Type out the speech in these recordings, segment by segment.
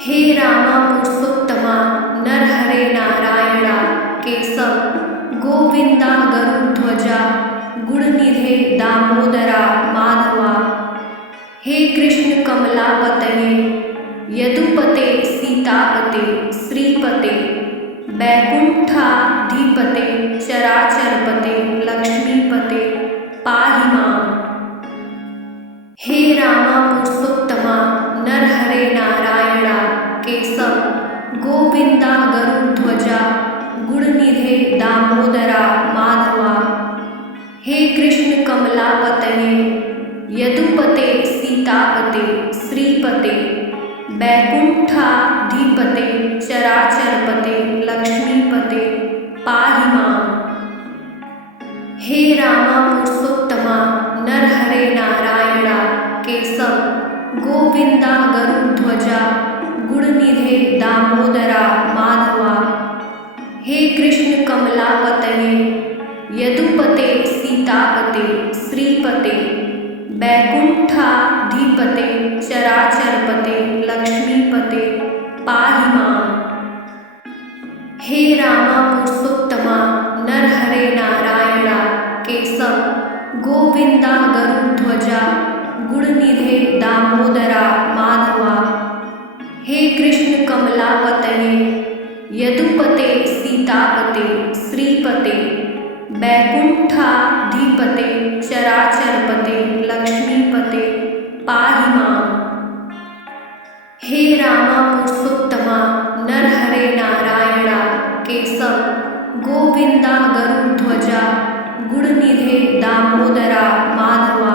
हे रामा पुरुषोत्तमा नरहरे नारायणा केशव गोविंदा गरुध्वजा गुणनिधे दामोदरा माधवा। हे कृष्ण कमलापतये यदुपते सीतापते श्रीपते बैकुंठाधिपते चराचरपते लक्ष्मीपते पाहि मां। हे रामा पुरुषोत्तमा नरहरे नारायणा केशव गोविंदा गरुध्वजा गुणनिधे दामोदरा माधवा। हे कृष्ण कमलापतये यदुपते सीतापते श्रीपते बैकुंठाधिपते चराचरपते लक्ष्मीपते पाहि मां। हे रामा पुरुषोत्तमा नरहरे नारायणा केशव गोविंदा गरुध्वजा गुणनिधे दामोदरा माधवा। हे कृष्ण कमलापतये यदुपते सीतापते श्रीपते बैकुंठाधिपते चराचरपते लक्ष्मीपते पाहि मां। हे रामा पुरुषोत्तमा नरहरे नारायणा केशव गोविंदा गरुध्वजा गुणनिधे दामोदरा माधवा। हे कृष्ण कमलापतये यदुपते सीतापते श्रीपते बैकुंठाधिपते चराचरपते लक्ष्मीपते पाहि मां। हे रामा पुरुषोत्तमा नरहरे नारायणा केशव गोविंदा गरुध्वजा गुणनिधे दामोदरा माधवा।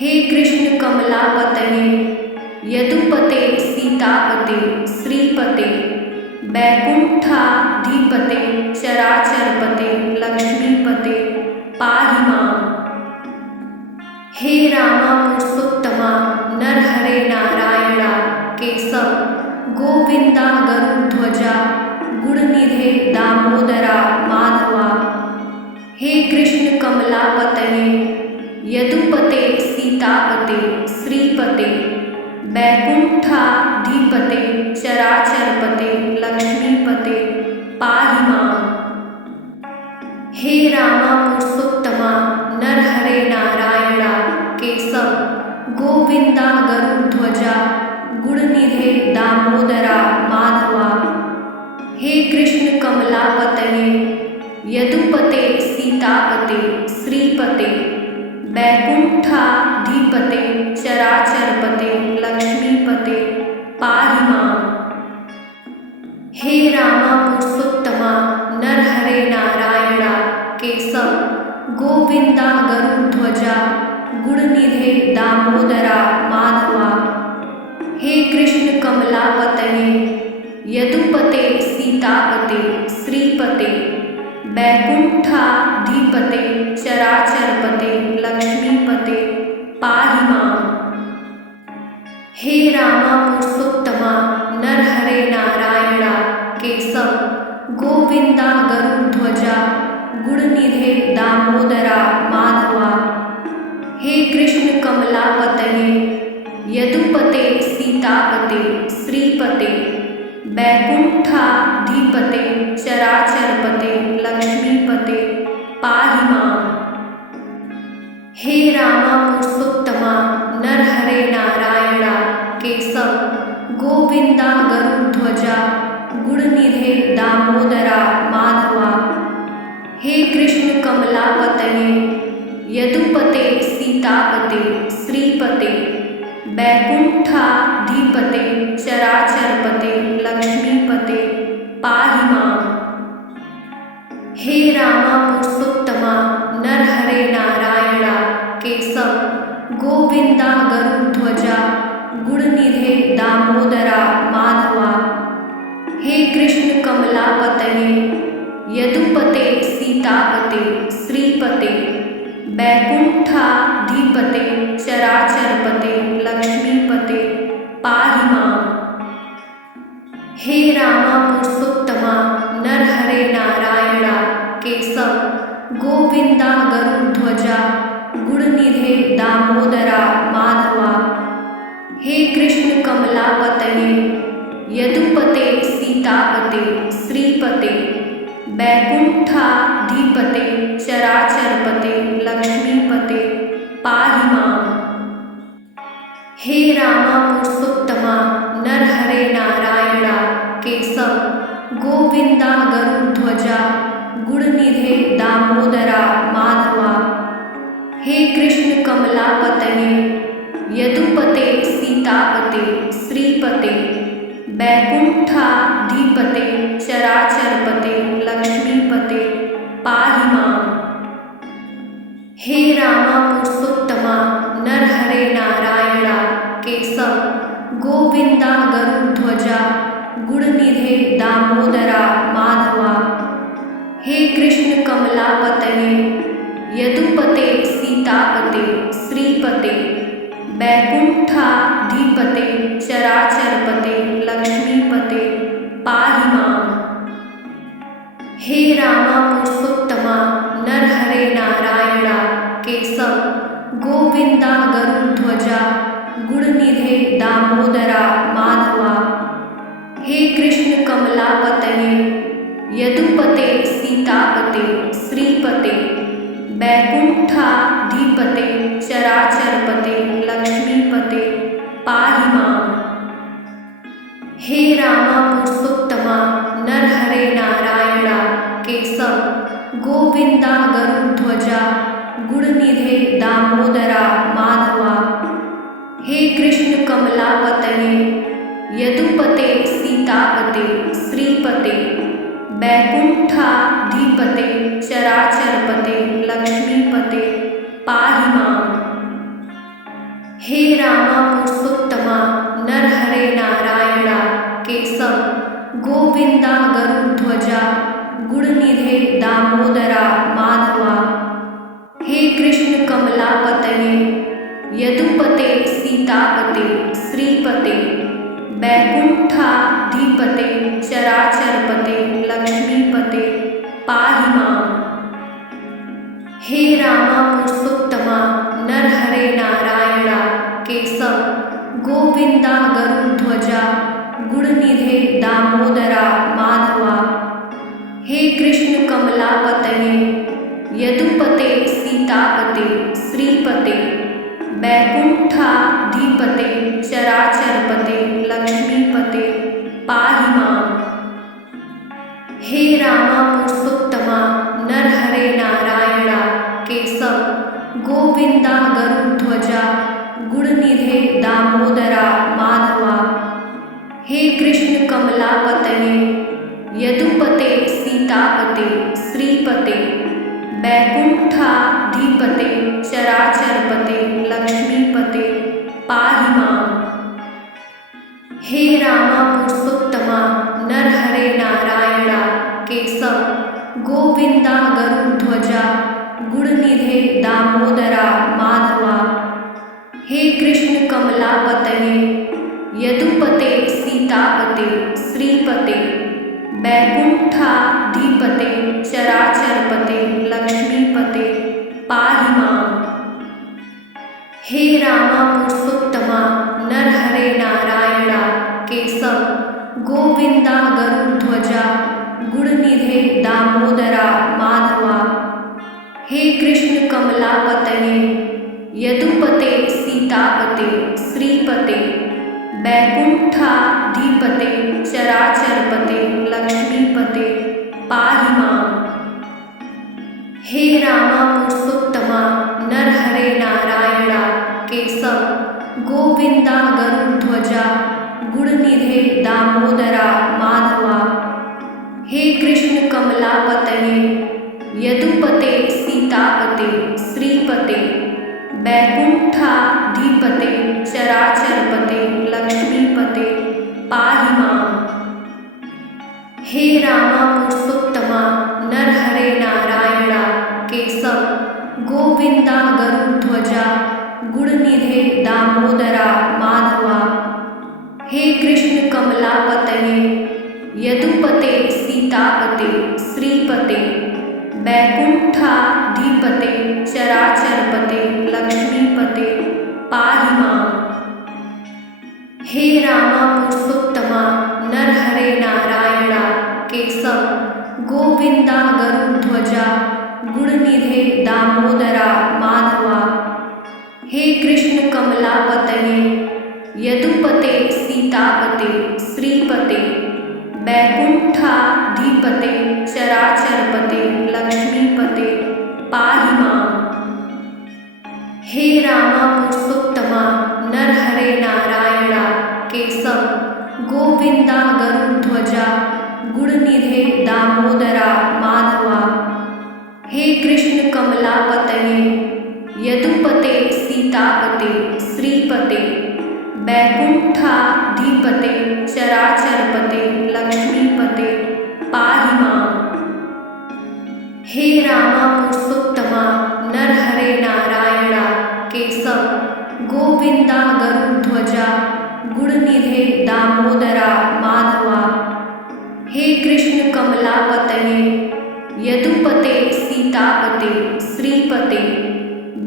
हे कृष्ण कमलापतये यदुपते सीतापते श्रीपते बैकुंठाधिपते चराचरपते लक्ष्मीपते पाहि मां। हे रामा पुरुषोत्तमा नरहरे नारायणा केशव गोविंदा गरुध्वजा गुणनिधे दामोदरा माधवा। हे कृष्ण कमलापतये यदुपते सीतापते श्रीपते बैकुंठाधिपते चराचरपते लक्ष्मीपते पाहि मां। हे रामा पुरुषोत्तमा नरहरे नारायणा केशव गोविंदा गरुध्वजा गुणनिधे दामोदरा माधवा। हे कृष्ण कमलापतये यदुपते सीतापते श्रीपते बैकुंठाधिपते चराचरपते लक्ष्मीपते पाहि मां। हे रामा पुरुषोत्तमा नरहरे नारायणा केशव गोविंदा गरुध्वजा गुणनिधे दामोदरा माधवा। हे कृष्ण कमलापतये यदुपते सीतापते श्रीपते बैकुंठाधिपते चराचरपते लक्ष्मीपते पाहि मां। हे रामा पुरुषोत्तमा नरहरे नारायणा केशव गोविंदा गरुध्वजा गुणनिधे दामोदरा माधवा। हे कृष्ण कमलापतये यदुपते सीतापते श्रीपते बैकुंठाधिपते चराचरपते लक्ष्मीपते पाहि मां। हे रामा पुरुषोत्तमा नरहरे नारायणा केशव गोविंदा गरुध्वजा गुणनिधे दामोदरा माधवा। हे कृष्ण कमलापतये यदुपते सीतापते श्रीपते बैकुंठाधिपते चराचरपते लक्ष्मीपते पाहि मां। हे रामा पुरुषोत्तमा नरहरे नारायणा केशव गोविंदा गरुध्वजा गुणनिधे दामोदरा माधवा। हे कृष्ण कमलापतये यदुपते सीतापते श्रीपते बैकुंठाधिपते चराचरपते लक्ष्मीपते पाहि मां। हे रामा पुरुषोत्तमा नरहरे नारायणा केशव गोविंदा गरुध्वजा गुणनिधे दामोदरा माधवा। हे कृष्ण कमलापतये वैकुण्ठाधिपते चराचरपते लक्ष्मीपते पाहि माम्। हे राम पुरुषोत्तमा नरहरे नारायणा केशव गोविंदा गरुध्वजा गुणनिधे दामोदरा माधवा। हे कृष्ण कमलापतये यदुपते सीतापते श्रीपते वैकुण्ठाधिपते चराचरपते लक्ष्मीपते पाहि माम्। हे राम पुरुषोत्तमा नरहरे नारायणा केशव गोविंदा गरुध्वजा गुणनिधे दामोदरा माधवा। हे कृष्ण कमलापतये यदुपते सीतापते श्रीपते वैकुण्ठाधिपते चराचरपते लक्ष्मीपते पाहि माम्। हे राम पुरुषोत्तमा नरहरे नारायणा केशव गोविंदा गरुध्वजा गुणनिधे दामोदरा माधवा। हे कृष्ण कमलापतये यदुपते सीतापते श्रीपते वैकुण्ठाधिपते चराचरपते लक्ष्मीपते पाहि माम्। हे राम पुरुषोत्तमा नरहरे नारायणा केशव गोविंदा गरुध्वजा गुणनिधे दामोदरा माधवा। हे कृष्ण कमलापतये यदुपते सीतापते श्रीपते वैकुण्ठाधिपते चराचरपते लक्ष्मीपते पाहि माम्। हे राम पुरुषोत्तमा नरहरे नारायणा केशव गोविंदा गरुध्वजा गुणनिधे दामोदरा माधवा। हे कृष्ण कमलापतये यदुपते सीतापते श्रीपते वैकुण्ठाधिपते चराचरपते लक्ष्मीपते पाहि माम्। हे राम पुरुषोत्तमा नरहरे नारायणा केशव गोविंदा गरुध्वजा गुणनिधे दामोदरा माधवा। हे कृष्ण कमलापतये यदुपते सीतापते श्रीपते वैकुण्ठाधिपते चराचरपते लक्ष्मीपते पाहि माम्। हे राम पुरुषोत्तमा नरहरे नारायणा केशव गोविंदा गरुध्वजा गुणनिधे दामोदरा माधवा। हे कृष्ण कमलापतये यदुपते सीतापते श्रीपते वैकुण्ठाधिपते चराचरपते लक्ष्मीपते पाहि माम्। हे राम पुरुषोत्तमा नरहरे नारायणा केशव गोविंदा गरुध्वजा गुणनिधे दामोदरा माधवा। हे कृष्ण कमलापतये यदुपते सीतापते श्रीपते वैकुण्ठाधिपते चराचरपते लक्ष्मीपते पाहि माम्। हे राम पुरुषोत्तमा नरहरे नारायणा केशव गोविंदा गरुध्वजा गुणनिधे दामोदरा माधवा। हे कृष्ण कमलापतये यदुपते सीतापते श्रीपते वैकुण्ठाधिपते चराचरपते लक्ष्मीपते पाहि माम्। हे राम पुरुषोत्तमा नरहरे नारायणा केशव गोविंदा गरुध्वजा गुणनिधे दामोदरा माधवा। हे कृष्ण कमलापतये यदुपते सीतापते श्रीपते वैकुण्ठाधिपते चराचरपते लक्ष्मीपते पाहि माम्। हे राम पुरुषोत्तमा नरहरे नारायणा केशव गोविंदा गरुध्वजा गुणनिधे दामोदरा माधवा। हे कृष्ण कमलापतये यदुपते सीतापते श्रीपते वैकुण्ठाधिपते चराचरपते लक्ष्मीपते पाहि माम्। हे राम पुरुषोत्तमा नरहरे नारायणा केशव गोविंदा गरुध्वजा गुणनिधे दामोदरा माधवा। हे कृष्ण कमलापतये यदुपते सीतापते श्रीपते बैकुंठाधिपते चराचरपते लक्ष्मीपते पाहि माम्। हे रामा पुरुषोत्तमा नरहरे नारायणा केशव गोविंदा गरुध्वजा गुणनिधे दामोदरा माधवा। हे कृष्ण कमलापतये यदुपते सीतापते श्रीपते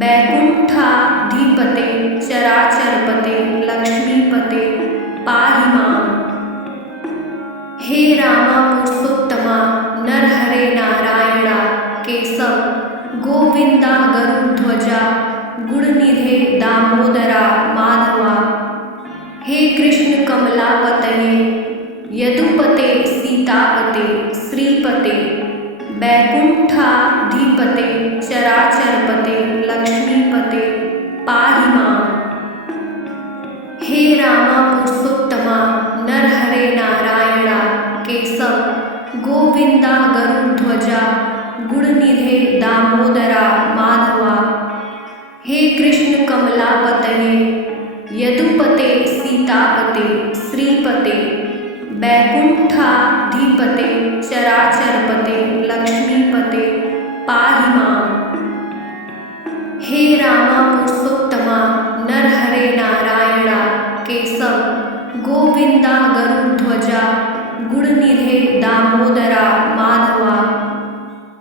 बैकुंठाधिपते चराचरपते लक्ष्मीपते पाहि माम्। हे रामा पुरुषोत्तमा नरहरे नारायणा केशव गोविंदा गरुध्वजा गुणनिधे दामोदरा माधवा। हे कृष्ण कमलापतये यदुपते सीतापते श्रीपते बैकुंठाधिपते चराचरपते लक्ष्मीपते पाहि माम्। हे रामा पुरुषोत्तमा नरहरे नारायणा केशव गोविंदा गरुध्वजा गुणनिधे दामोदरा माधवा। हे कृष्ण कमलापतये यदुपते सीतापते श्रीपते बैकुंठाधिपते चराचरपते लक्ष्मीपते पाहि माम्। हे रामा पुरुषोत्तमा नरहरे नारायणा केशव गोविंदा गरुध्वजा गुणनिधे दामोदरा माधवा।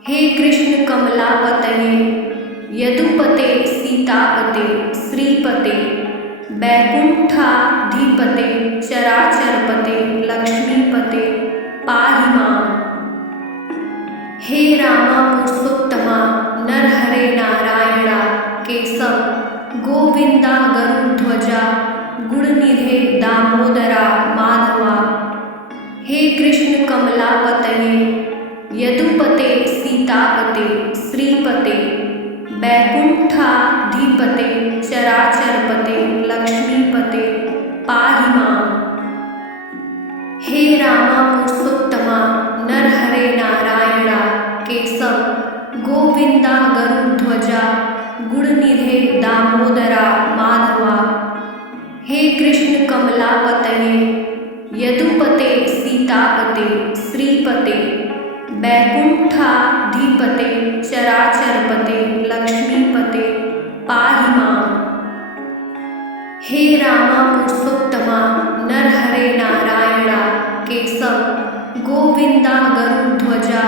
हे कृष्ण कमलापतये यदुपते सीतापते श्रीपते बैकुंठाधिपते चराचरपते लक्ष्मीपते पाहि माम्। हे रामा पुरुषोत्तमा नरहरे नारायणा केशव गोविंदा गरुध्वजा गुणनिधे दामोदरा माधवा। हे कृष्ण कमलापतये यदुपते सीतापते श्रीपते बैकुंठाधिपते चराचरपते लक्ष्मीपते पाहि माम्। हे रामा पुरुषोत्तमा नरहरे नारायणा केशव गोविंदा गरुध्वजा गुणनिधे दामोदरा माधवा। हे कृष्ण कमलापतये यदुपते सीतापते श्रीपते बैकुंठाधिपते चराचरपते लक्ष्मीपते पाहि माम्। हे रामा पुरुषोत्तमा नरहरे नारायणा केशव गोविंदा गरुध्वजा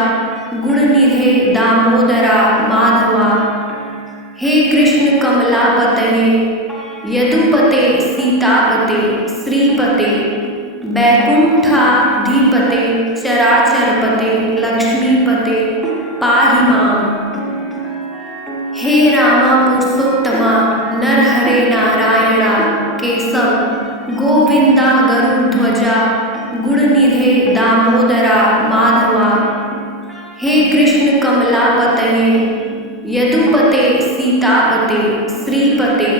गुणनिधे दामोदरा माधवा। हे कृष्ण कमलापतये यदुपते सीतापते श्रीपते बैकुंठाधिपते चराचरपते लक्ष्मीपते पाहि माम्। हे रामा पुरुषोत्तमा नरहरे नारायणा केशव गोविंदा गरुध्वजा गुणनिधे दामोदरा माधवा। हे कृष्ण कमलापतये यदुपते सीतापते श्रीपते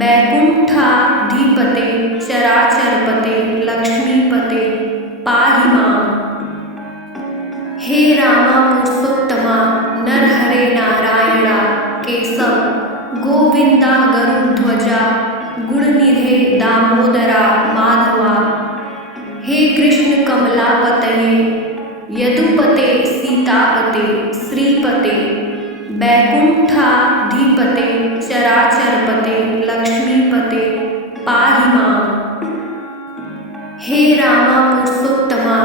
बैकुंठाधिपते चराचरपते लक्ष्मीपते पाहि माम्। हे रामा पुरुषोत्तमा नरहरे नारायणा केशव गोविंदा गरुध्वजा गुणनिधे दामोदरा माधवा। हे कृष्ण कमलापतये यदुपते सीतापते श्रीपते बैकुंठाधिपते चराचरपते लक्ष्मीपते पाहि माम्। हे रामा पुरुषोत्तमा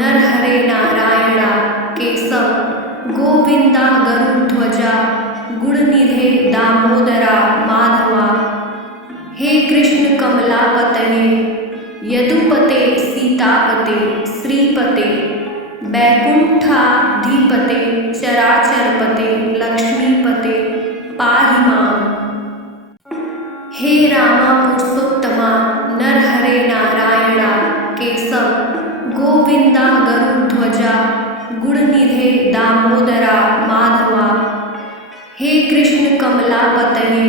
नरहरे नारायणा केशव गोविंदा गरुध्वजा गुणनिधे दामोदरा माधवा। हे कृष्ण कमलापतये यदुपते सीतापते श्रीपते बैकुंठाधिपते चराचरपते लक्ष्मीपते पाहि माम्। हे रामा पुरुषोत्तमा नरहरे नारायणा केशव गोविंदा गरुध्वजा गुणनिधे दामोदरा माधवा। हे कृष्ण कमलापतये